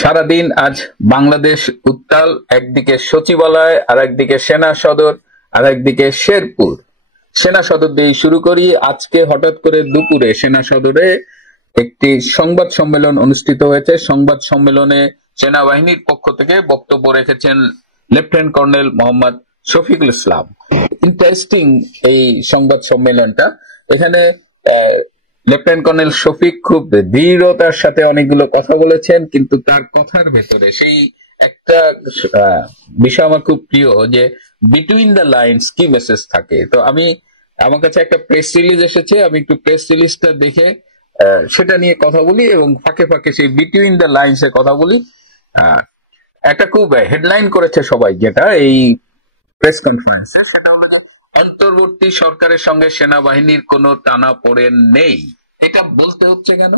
সারাদিন আজ বাংলাদেশ উত্তাল, একদিকে সচিবালয়, আর একদিকে সেনা সদর, আর একদিকে শেরপুর। সেনা সদর দিয়ে শুরু করি। আজকে হঠাৎ করে দুপুরে সেনা সদরে একটি সংবাদ সম্মেলন অনুষ্ঠিত হয়েছে। সংবাদ সম্মেলনে সেনাবাহিনীর পক্ষ থেকে বক্তব্য রেখেছেন lieutenant colonel Mohammad Shafiqul Islam. Interesting এই সংবাদ সম্মেলনটা। এখানে লেফটেন্যান্ট কর্নেল শফিক খুব দৃঢ়তার সাথে অনেকগুলো কথা বলেছেন, কিন্তু তার কথার ভেতরে সেই একটা বিষয় আমার খুব প্রিয়, যে বিটুইন দ্য লাইনস কি মেসেজ থাকে। তো আমার কাছে একটা প্রেস রিলিজ এসেছে, আমি একটু প্রেস রিলিজটা দেখে সেটা নিয়ে কথা বলি এবং ফাঁকে ফাঁকে সেই বিটুইন দ্য লাইনস এর কথা বলি। একটা খুব হেডলাইন করেছে সবাই যেটা এই প্রেস কনফারেন্সে, সেটা হলো অন্তর্বর্তী সরকারের সঙ্গে সেনাবাহিনীর কোনো টানাপোড়েন নেই। এটা বলতে হচ্ছে কেন?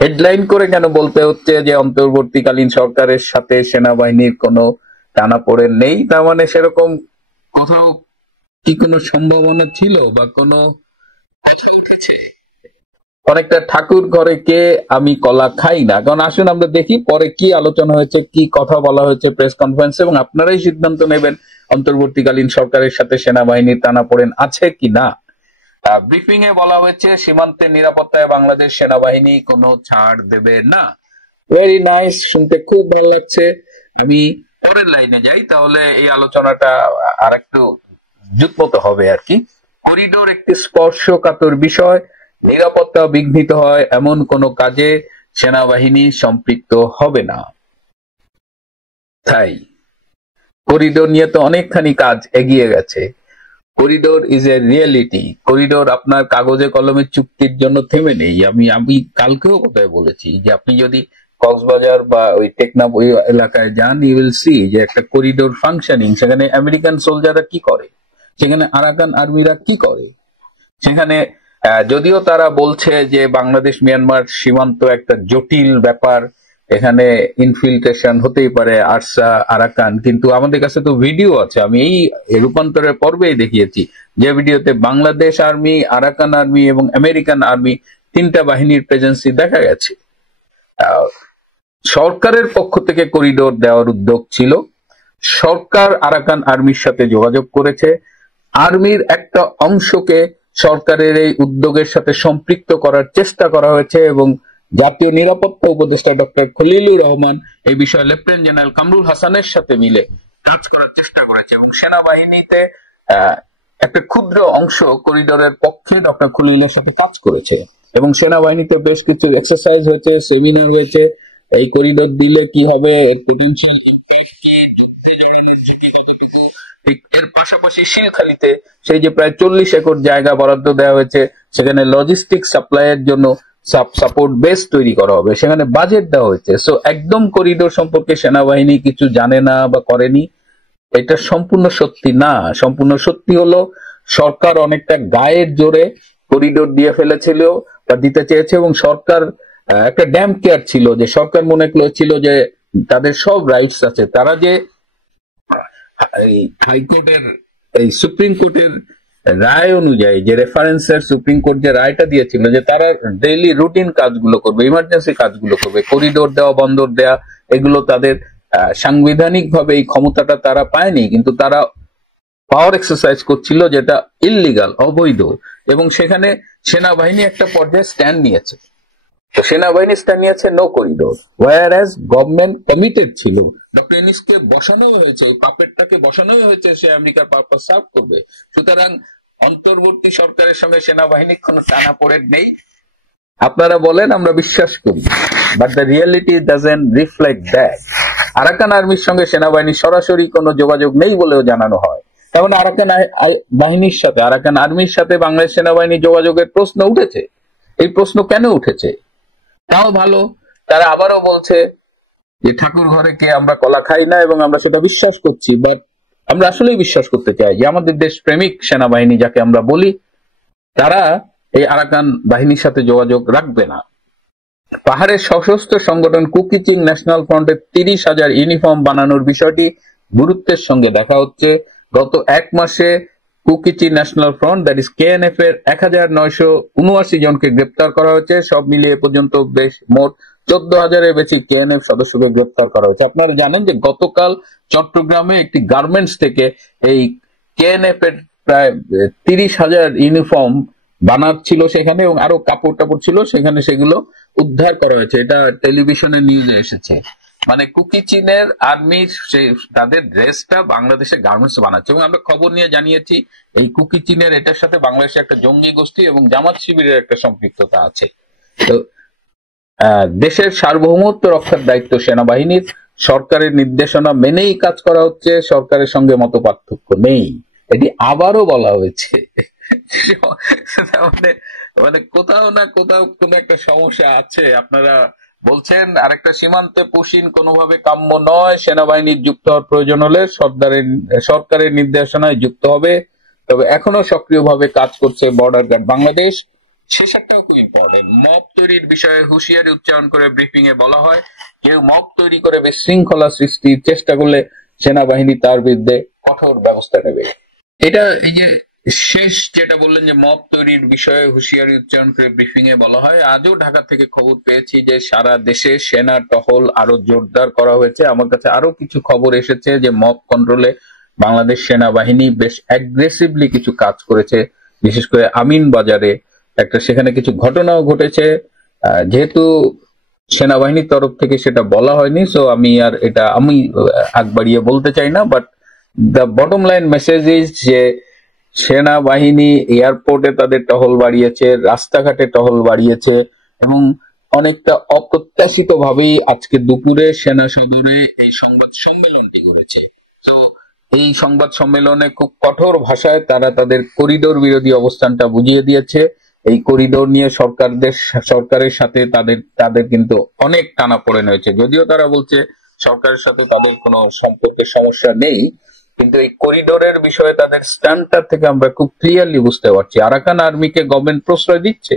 হেডলাইন করে কেন বলতে হচ্ছে যে অন্তর্বর্তীকালীন সরকারের সাথে সেনাবাহিনীর কোনো টানাপোড়েন নেই? তার মানে সেরকম কোথাও কি কোনো সম্ভাবনা ছিল বা কোনো অনেকটা ঠাকুর ঘরে কে আমি কলা খাই না। কারণ আসুন আমরা দেখি পরে কি আলোচনা হয়েছে, কি কথা বলা হয়েছে প্রেস কনফারেন্সে, এবং আপনারাই সিদ্ধান্ত নেবেন অন্তর্বর্তীকালীন সরকারের সাথে সেনাবাহিনীর টানাপোড়েন আছে কি না। ব্রিফিং এ বলা হয়েছে সীমান্তের নিরাপত্তায় বাংলাদেশ সেনাবাহিনী কোনো ছাড় দেবে না। ভেরি নাইস, শুনতে খুব ভালো লাগছে। আমি পরের লাইনে যাই, তাহলে এই আলোচনাটা আর একটু যুগ্মত হবে আর কি। করিডোর একটি স্পর্শকাতর বিষয়, নিরাপত্তা বিঘ্নিত হয় এমন কোনো কাজে সেনাবাহিনী সম্পৃক্ত হবে না। তাই করিডোর নিয়ে তো অনেকখানি কাজ এগিয়ে গেছে। Corridor is a reality. Corridor আপনার কাগজে কলমের চুক্তির জন্য থেমে নেই। আমি কালকেও কোথায় বলেছি যে আপনি যদি কক্সবাজার বা ওই টেকনাফ ওই এলাকায় যান, ইউ উইল সি যে একটা করিডোর ফাংশনিং। সেখানে আমেরিকান সোলজাররা কি করে, সেখানে আরাকান আর্মিরা কি করে, সেখানে যদিও তারা বলছে যে বাংলাদেশ মিয়ানমার সীমান্ত একটা জটিল ব্যাপার, এখানে ইনফিল্ট্রেশন হতেই পারে আরসা আরাকান, কিন্তু আমাদের কাছে তো ভিডিও আছে। আমি এই রূপান্তরের পর্বেই দেখিয়েছি যে ভিডিওতে বাংলাদেশ আর্মি, আরাকান আর্মি এবং আমেরিকান আর্মি তিনটা বাহিনীর প্রেজেন্সি দেখা গেছে। সরকারের পক্ষ থেকে করিডোর দেওয়ার উদ্যোগ ছিল। সরকার আরাকান আর্মির সাথে যোগাযোগ করেছে। আর্মির একটা অংশকে সরকারের এই উদ্যোগের সাথে সম্পৃক্ত করার চেষ্টা করা হয়েছে এবং জাতীয় নিরাপত্তা উপদেষ্টা ডক্টর খলিলুর রহমান এই বিষয়ে লেফটেন্যান্ট জেনারেল কামরুল হাসানের সাথে মিলে কাজ করার চেষ্টা করেছে, এবং সেনাবাহিনীতে একটা ক্ষুদ্র অংশ করিডোরের পক্ষে ডক্টর খলিলের সাথে কাজ করেছে, এবং সেনাবাহিনীতে বেশ কিছু এক্সারসাইজ হয়েছে, সেমিনার হয়েছে। এই করিডোর দিলে কি হবে, এর পটেনশিয়াল ইম্প্যাক্ট কি, যুদ্ধে জড়ানোর ঝুঁকি কতটুকু। এর পাশাপাশি শিলখালিতে সেই যে প্রায় 40 একর জায়গা বরাদ্দ দেওয়া হয়েছে, সেখানে লজিস্টিক সাপ্লাইয়ের জন্য সাপোর্ট বেস তৈরি করা হবে, সেখানে বাজেট দেওয়া হয়েছে। সো একদম করিডোর সম্পর্কে সেনাবাহিনী কিছু জানে না বা করেনি, এটা সম্পূর্ণ সত্যি না। সম্পূর্ণ সত্যি হলো সরকার অনেকটা গায়ের জোরে করিডোর দিয়ে ফেলেছিল বা দিতে চেয়েছে, এবং সরকার একটা ড্যাম কেয়ার ছিল, যে সরকার মনে করছিল যে তাদের সব রাইটস আছে। তারা যে হাইকোর্টের এই সুপ্রিম কোর্টের রায় অনুযায়ী যে রেফারেন্সের সুপ্রিম কোর্ট যে রায়টা দিয়েছিল যে তারা ডেইলি রুটিন কাজগুলো করবে, ইমার্জেন্সি কাজগুলো করবে, করিডোর দেওয়া, বন্দর দেওয়া, এগুলো তাদের সাংবিধানিক ভাবে এই ক্ষমতাটা তারা পায়নি, কিন্তু তারা পাওয়ার এক্সারসাইজ করছিল যেটা ইললিগাল, অবৈধ। এবং সেখানে সেনাবাহিনী একটা পর্যায়ে স্ট্যান্ড নিয়েছে। সেনাবাহিনী স্ট্যান্ড নিয়েছে no corridor, war as government committed ছিল। ডক্টর ইউনূসকে বসানো হয়েছে, এই পাপেটটাকে বসানো হয়েছে, সে আমেরিকার পারপাস সার্ভ করবে। সুতরাং অন্তর্বর্তী সরকারের সঙ্গে সেনাবাহিনীর কোনো টানাপোড়েন নেই। আপনারা বলেন, আমরা বিশ্বাস করি, but the reality doesn't reflect that. Arakan আর্মির সঙ্গে সেনাবাহিনীর সরাসরি কোনো যোগাযোগ নেই বলেও জানানো হয়। তেমন আরাকান বাহিনীর সাথে, আরাকান আর্মির সাথে বাংলাদেশ সেনাবাহিনীর যোগাযোগের প্রশ্ন উঠেছে। এই প্রশ্ন কেন উঠেছে তাও ভালো। তারা আবারও বলছে যে ঠাকুর ঘরে কে আমরা কলা খাই না, এবং আমরা সেটা বিশ্বাস করছি। বাট আমরা আসলেই বিশ্বাস করতে চাই যে আমাদের দেশ প্রেমিক সেনাবাহিনী যাকে আমরা বলি, তারা এই আরাকান বাহিনীর সাথে যোগাযোগ রাখবে না। পাহাড়ের সশস্ত্র সংগঠন কুকিচিং ন্যাশনাল ফ্রন্টের 30,000 ইউনিফর্ম বানানোর বিষয়টি গুরুত্বের সঙ্গে দেখা হচ্ছে। গত এক মাসে Kuki Chin National Front, that is KNF এর 1979 জনকে গ্রেপ্তার করা হয়েছে। সব মিলিয়ে পর্যন্ত বেশ মোট 14,000-এর বেশি কেএনএফ সদস্যকে গ্রেপ্তার করা হয়েছে। আপনারা জানেন যে গতকাল চট্টগ্রামে একটি গার্মেন্টস থেকে এই কেএনএফ এর প্রায় 30,000 ইউনিফর্ম বানাচ্ছিল সেখানে, এবং আরো কাপড় টাপড় ছিল সেখানে, সেগুলো উদ্ধার করা হয়েছে। এটা টেলিভিশনে নিউজে এসেছে। মানে কুকি চীনের আর্মি তাদের ড্রেসটা বাংলাদেশে গার্মেন্টস বানাচ্ছে, এবং আমরা খবর নিয়ে জানিয়েছি এই কুকি চীনের এটার সাথে বাংলাদেশে একটা জঙ্গি গোষ্ঠী এবং জামাত শিবিরের একটা সম্পৃক্ততা আছে। তো দেশের সার্বভৌমত্ব রক্ষার দায়িত্ব সেনাবাহিনীর। সরকারের নির্দেশনা মেনেই কাজ করা হচ্ছে, সরকারের সঙ্গে মত পার্থক্য নেই, এটি আবারও বলা হয়েছে। মানে মানে কোথাও না কোথাও কোন একটা সমস্যা আছে। আপনারা বলছেন আরেকটা সীমান্তে পুশিন কোনোভাবে কাম্য নয়, সেনাবাহিনীর যুক্ত হওয়ার প্রয়োজন হলে সরকারের নির্দেশনায় যুক্ত হবে, তবে এখনো সক্রিয়ভাবে কাজ করছে বর্ডার গার্ড বাংলাদেশ। শেষটাও খুব ইম্পর্টেন্ট। মব তৈরির বিষয়ে হুঁশিয়ারি উচ্চারণ করে ব্রিফিং এ বলা হয়, কেউ মব তৈরি করে বিশৃঙ্খলা সৃষ্টির চেষ্টা করলে সেনাবাহিনী তার বিরুদ্ধে কঠোর ব্যবস্থা নেবে। এটা এই যে শেষ যেটা বললেন যে মব তৈরির বিষয়ে হুঁশিয়ারি উচ্চারণ করে ব্রিফিং এ বলা হয়, আজও ঢাকা থেকে খবর পেয়েছি যে সারা দেশে সেনা টহল আরো জোরদার করা হয়েছে। আমার কাছে আরো কিছু খবর এসেছে যে মব কন্ট্রোলে বাংলাদেশ সেনাবাহিনী বেশ অ্যাগ্রেসিভলি কিছু কাজ করেছে, বিশেষ করে আমিন বাজারে একটা সেখানে কিছু ঘটনাও ঘটেছে। যেহেতু সেনাবাহিনীর তরফ থেকে সেটা বলা হয়নি, সো আমি আগ বাড়িয়ে বলতে চাই না, but the bottom line message is যে সেনাবাহিনী এয়ারপোর্টে তাদের টহল বাড়িয়েছে, রাস্তাঘাটে টহল বাড়িয়েছে, এবং অনেকটা অপ্রত্যাশিত ভাবেই আজকে দুপুরে সেনা সদরে এই সংবাদ সম্মেলনটি করেছে। তো এই সংবাদ সম্মেলনে খুব কঠোর ভাষায় তারা তাদের করিডোর বিরোধী অবস্থানটা বুঝিয়ে দিয়েছে। এই করিডোর নিয়ে সরকারের সাথে তাদের কিন্তু অনেক টানাপোড়েন হয়েছে, যদিও তারা বলছে সরকারের সাথে তাদের কোনো সম্পর্কের সমস্যা নেই, কিন্তু এই করিডোরের বিষয়ে তাদের স্ট্যান্ডটা থেকে আমরা খুব ক্লিয়ারলি বুঝতে পারছি আরাকান আর্মিকে গভর্নমেন্ট প্রশ্রয় দিচ্ছে।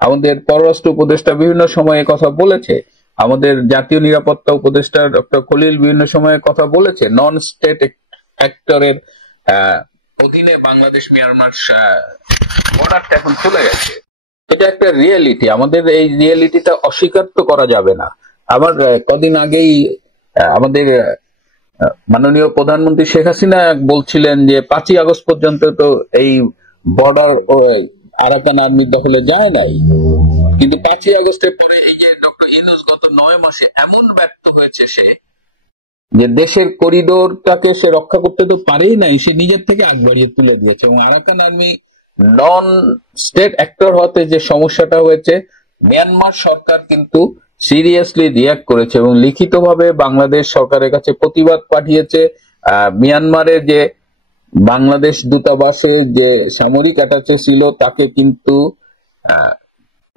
আমাদের পররাষ্ট্র উপদেষ্টা বিভিন্ন সময়ে কথা বলেছে, আমাদের জাতীয় নিরাপত্তা উপদেষ্টা ডক্টর খলিল বিভিন্ন সময়ে কথা বলেছে, নন স্টেট অ্যাক্টরের অধীনে বাংলাদেশ মিয়ানমার বর্ডারটা এখন চলে গেছে। এটা একটা রিয়েলিটি, আমাদের এই রিয়েলিটিটা অস্বীকার তো করা যাবে না। আবার কদিন আগেই আমাদের মাননীয় প্রধানমন্ত্রী শেখ হাসিনা বলছিলেন যে 5ই আগস্ট পর্যন্ত তো এই বর্ডার আরাকান আর্মির দখলে যায় নাই, কিন্তু 5ই আগস্টের পরে এই যে ডক্টর ইউনূস গত 9 মাসে এমন ব্যর্থ হয়েছে সে, যে দেশের করিডোরটাকে সে রক্ষা করতে তো পারেই নাই, সে নিজের থেকে আগ বাড়িয়ে তুলে দিয়েছে। এবং Arakan army non state actor হতে যে সমস্যাটা হয়েছে, মিয়ানমার সরকার কিন্তু সিরিয়াসলি রিয়াক্ট করেছে এবং লিখিতভাবে বাংলাদেশ সরকারের কাছে প্রতিবাদ পাঠিয়েছে। মিয়ানমারের যে বাংলাদেশ দূতাবাসে যে সামরিক অ্যাটাচে ছিল তাকে কিন্তু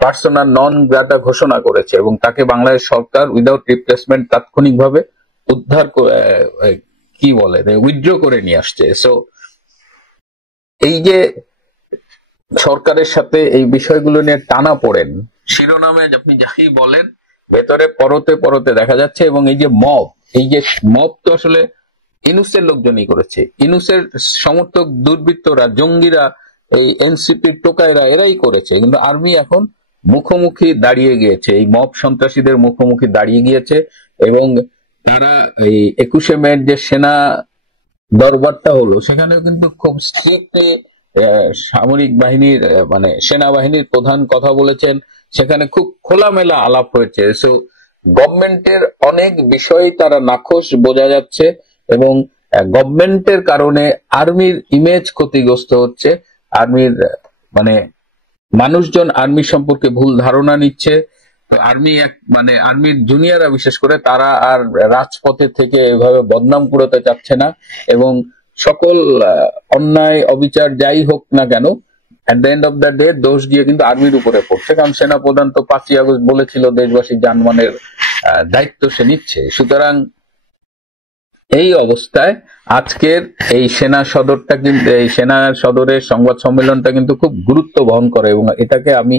পার্সোনা নন গ্রাটা ঘোষণা করেছে, এবং তাকে বাংলাদেশ সরকার উইদাউট রিপ্লেসমেন্ট তাৎক্ষণিকভাবে উইথড্র করে নিয়ে আসছে। সো এই যে সরকারের সাথে এই বিষয়গুলো নিয়ে টানা পড়েন, শিরোনামে আপনি যাই বলেন ভেতরে পরতে পরতে দেখা যাচ্ছে। এবং এই যে মব তো আসলে ইউনূসের লোকজনই করেছে, ইউনূসের সমর্থক দুর্বৃত্তরা, জঙ্গিরা, এই এনসিপির টোকাইরা, এরাই করেছে। কিন্তু আর্মি এখন মুখোমুখি দাঁড়িয়ে গিয়েছে, এই মব সন্ত্রাসীদের মুখোমুখি দাঁড়িয়ে গিয়েছে, এবং তারা এই 21শে মে যে সেনা দরবারটা হলো সেখানেও কিন্তু খুব স্ট্রিক্টলি সামরিক বাহিনীর মানে সেনাবাহিনীর প্রধান কথা বলেছেন, সেখানে খুব খোলামেলা আলাপ হয়েছে। সো গভর্নমেন্টের অনেক বিষয় তারা নাখোশ বোঝা যাচ্ছে, এবং গভর্নমেন্টের কারণে আর্মির ইমেজ ক্ষতিগ্রস্ত হচ্ছে। আর্মির মানে মানুষজন আর্মি সম্পর্কে ভুল ধারণা নিচ্ছে। তো আর্মির জুনিয়ররা বিশেষ করে তারা আর রাজপথে থেকে এভাবে বদনাম কুড়াতে চাচ্ছে না, এবং সকল অন্যায় অবিচার যাই হোক না কেন, at the end of the day দোষ গিয়ে কিন্তু আর্মির উপরে পড়ছে, কারণ সেনাপ্রধান তো 5ই আগস্ট বলেছিল দেশবাসীর জানমালের দায়িত্ব সে নিচ্ছে। সুতরাং এই অবস্থায় আজকের এই সেনা সদরের সংবাদ সম্মেলনটা কিন্তু খুব গুরুত্ব বহন করে, এবং এটাকে আমি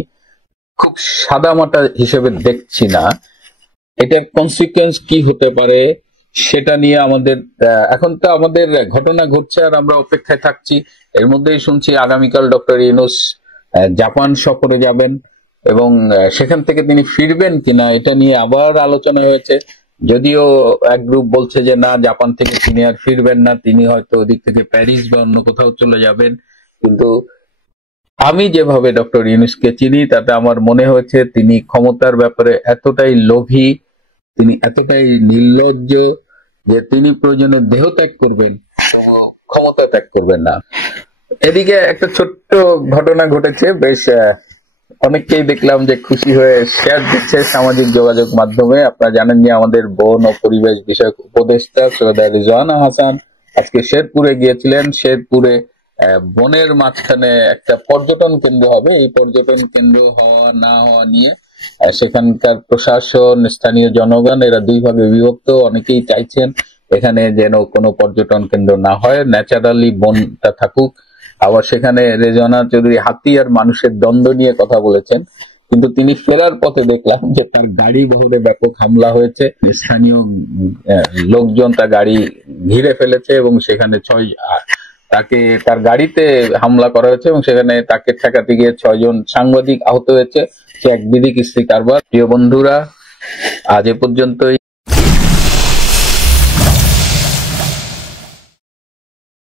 খুব সাদামাটা হিসেবে দেখছি না। এটার কনসিকুয়েন্স কি হতে পারে সেটা নিয়ে এখন তো আমাদের ঘটনা ঘটছে আর আমরা অপেক্ষায় থাকছি। এর মধ্যেই শুনছি আগামীকাল ডক্টর ইউনূস জাপান সফরে যাবেন। এবং সেখান থেকে তিনি ফিরবেন কিনা এটা নিয়ে আবার আলোচনা হয়েছে। যদিও এক গ্রুপ বলছে যে না, জাপান থেকে তিনি আর ফিরবেন না, তিনি হয়তো ওদিক থেকে প্যারিস বা অন্য কোথাও চলে যাবেন। কিন্তু আমি যেভাবে ডক্টর ইউনূসকে চিনি তাতে আমার মনে হয়েছে তিনি ক্ষমতার ব্যাপারে এতটাই লোভী, তিনি এতটাই নির্লজ্জ যে তিনি প্রয়োজনে দেহ ত্যাগ করবেন, ক্ষমতা ত্যাগ করবেন না। এদিকে একটা ছোট্ট ঘটনা ঘটেছে, বেশ অনেককেই দেখলাম যে খুশি হয়ে শেয়ার দিচ্ছে সামাজিক যোগাযোগ মাধ্যমে। আপনারা জানেন যে আমাদের বন ও পরিবেশ বিষয়ক উপদেষ্টা সৈয়দা রিজওয়ানা হাসান আজকে শেরপুরে গিয়েছিলেন। শেরপুরে বনের মাঝখানে একটা পর্যটন কেন্দ্র হবে। এই পর্যটন কেন্দ্র হওয়া না হওয়া নিয়ে সেখানকার প্রশাসন, স্থানীয় জনগণ এরা দুই ভাগে বিভক্ত। অনেকেই চাইছেন এখানে যেন কোনো পর্যটন কেন্দ্র না হয়, ন্যাচারালি বনটা থাকুক। আবার সেখানে রেজওয়ানা চৌধুরী হাতি আর মানুষের দ্বন্দ্ব নিয়ে কথা বলেছেন। কিন্তু তিনি ফেরার পথে দেখলাম যে তার গাড়ি বহরে ব্যাপক হামলা হয়েছে। স্থানীয় লোকজন তার গাড়ি ঘিরে ফেলেছে এবং সেখানে তাকে তার গাড়িতে হামলা করা হয়েছে এবং সেখানে তাকে ঠেকাতে গিয়ে 6 জন সাংবাদিক আহত হয়েছে। সে এক বিধিক স্ত্রী কারবার। প্রিয় বন্ধুরা, আজ এ পর্যন্তই।